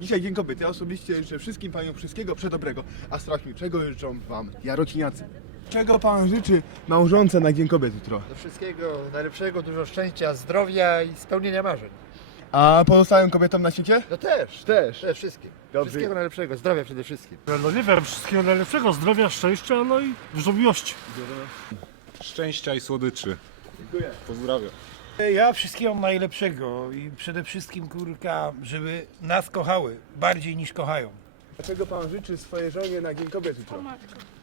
Dzisiaj Dzień Kobiet. Ja osobiście życzę wszystkim paniom wszystkiego przedobrego, a strasznie czego życzą wam jarociniacy. Czego pan życzy małżonce na Dzień Kobiet jutro? Do wszystkiego najlepszego, dużo szczęścia, zdrowia i spełnienia marzeń. A pozostałym kobietom na świecie? No też, Też. też wszystkim. Dobry. Wszystkiego najlepszego, zdrowia przede wszystkim. No nie wiem, wszystkiego najlepszego, zdrowia, szczęścia, no i dużo miłości. Szczęścia i słodyczy. Dziękuję. Pozdrawiam. Ja wszystkiego najlepszego i przede wszystkim kurka, żeby nas kochały bardziej niż kochają. Czego pan życzy swojej żonie na Dzień Kobiet jutro?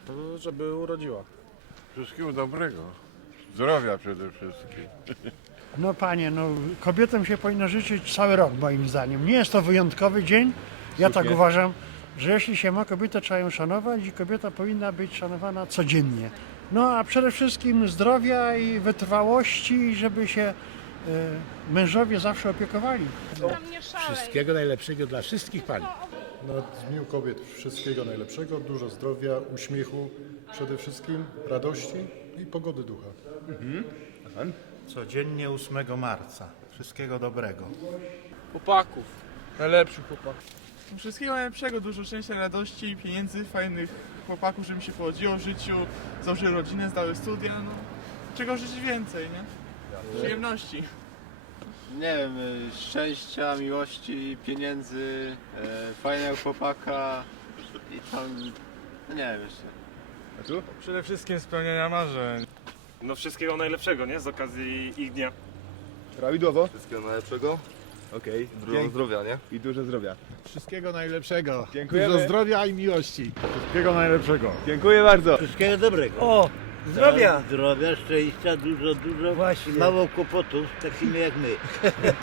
To, żeby urodziła. Wszystkiego dobrego. Zdrowia przede wszystkim. No panie, no kobietom się powinno życzyć cały rok moim zdaniem. Nie jest to wyjątkowy dzień. Ja tak uważam, że jeśli się ma kobietę, trzeba ją szanować i kobieta powinna być szanowana codziennie. No a przede wszystkim zdrowia i wytrwałości, żeby się e, mężowie zawsze opiekowali. Wszystkiego najlepszego dla wszystkich pani. W Dniu Kobiet wszystkiego najlepszego, dużo zdrowia, uśmiechu, przede wszystkim radości i pogody ducha. Codziennie 8 marca. Wszystkiego dobrego. chłopaków. Najlepszych chłopaków. Wszystkiego najlepszego, dużo szczęścia, radości, pieniędzy, fajnych chłopaków, żeby mi się powodziło w życiu, założyły rodzinę, zdały studia, no. Czego życzyć więcej, nie? Przyjemności. Nie wiem, y, szczęścia, miłości, pieniędzy, e, fajnego chłopaka i tam, no nie wiem jeszcze. Przede wszystkim spełnienia marzeń. No wszystkiego najlepszego, nie? Z okazji ich dnia. Prawidłowo? Wszystkiego najlepszego, Okej. dużo zdrowia, nie? I dużo zdrowia. Wszystkiego najlepszego. Dziękujemy. Dużo zdrowia i miłości. Wszystkiego najlepszego. Dziękuję bardzo. Wszystkiego dobrego. O, zdrowia! Zdrowia, szczęścia, dużo, dużo. Właśnie. Mało kłopotów, takimi jak my.